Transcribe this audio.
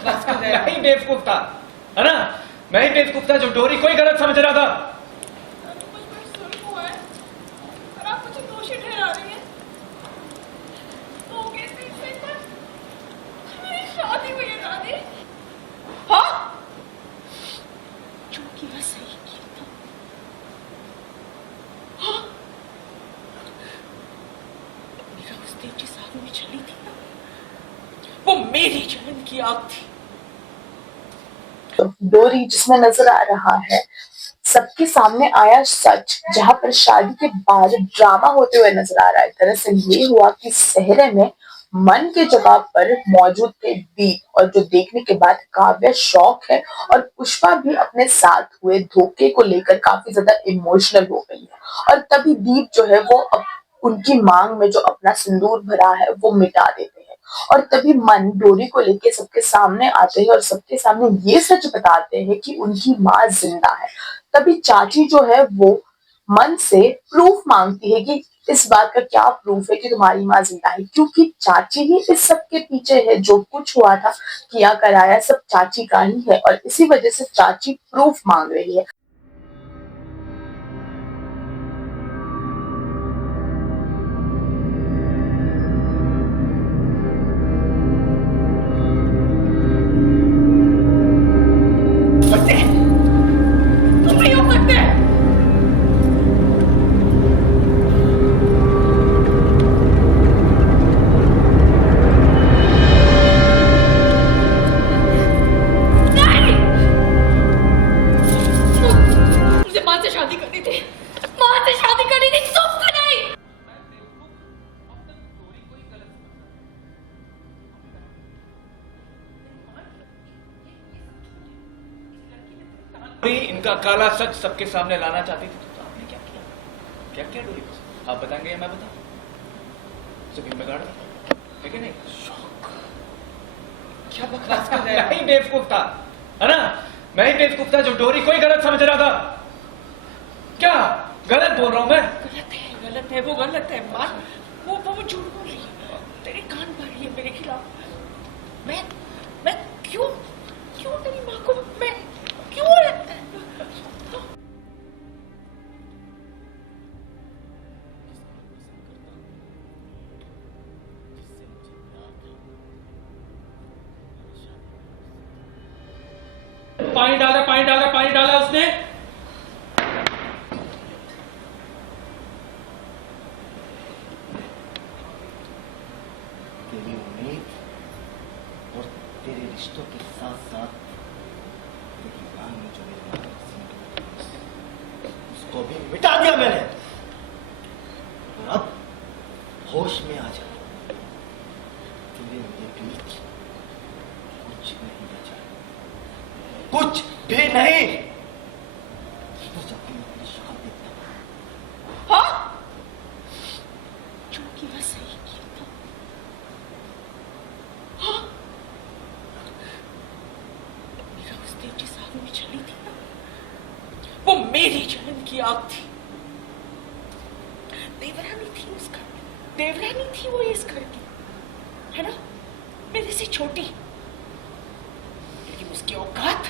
बकवास कर रहे हैं? मैं ही बेवकूफ था, है ना? मैं ही बेवकूफ था जो डोरी को ही गलत समझ रहा था। आप मुझे दोषी ठहरा रही हैं। तो कैसे इससे पर हमारी शादी हुई है दादी? हाँ? जो किया सही किया था। हाँ? मेरा उस देव जिस आग में चली थी ना, वो मेरी जलन की आग थी। डोरी जिसमें नजर आ रहा है सबके सामने आया सच, जहां पर शादी के बाद ड्रामा होते हुए नजर आ रहा है। दरअसल ये हुआ कि सेहरे में मन के जगह पर मौजूद थे दीप, और जो देखने के बाद काव्या शौक है और पुष्पा भी अपने साथ हुए धोखे को लेकर काफी ज्यादा इमोशनल हो गई है। और तभी दीप जो है वो उनकी मांग में जो अपना सिंदूर भरा है वो मिटा देते हैं। और तभी मन डोरी को लेके सबके सामने आते हैं और सबके सामने ये सच बताते हैं कि उनकी माँ जिंदा है। तभी चाची जो है वो मन से प्रूफ मांगती है कि इस बात का क्या प्रूफ है कि तुम्हारी माँ जिंदा है, क्योंकि चाची ही इस सब के पीछे है। जो कुछ हुआ था, किया कराया सब चाची का ही है, और इसी वजह से चाची प्रूफ मांग रही है। इनका काला सच सबके सामने लाना चाहती थी, तो आपने क्या किया? क्या क्या डोरी? आप बताएंगे या मैं बताऊं? जमीन में गाड़ दिया, है कि नहीं? शौक। क्या बकवास कर रहे हैं? मैं ही बेवकूफ था, है ना? मैं ही बेवकूफ था जो डोरी को ही गलत समझ रहा था। क्या गलत बोल रहा हूं मैं? गलत है, वो गलत है। माँ वो झूठ बोल रही है, तेरे कान भर रही है मेरे खिलाफ। मैं क्यों तेरी माँ को मैं क्यों? पानी डाला उसने। तेरी उम्मीद और तेरे रिश्तों के साथ साथ तेरी मांग में जो मेरे मां का सिंदूर है, उसको भी मिटा दिया मैंने। और अब होश में आ जा, तेरे मेरे बीच कुछ नहीं बचा, कुछ भी नहीं। तो जब भी मैं अपनी शक्ल देखता हूं, हाँ? जो किया सही किया था। हाँ? मेरा उस देव जिस आग में चली थी ना, वो मेरी जलन की आग थी। देवरानी थी उस घर में, देवरानी थी वो इस घर की, है ना? मेरे से छोटी, लेकिन उसकी औकात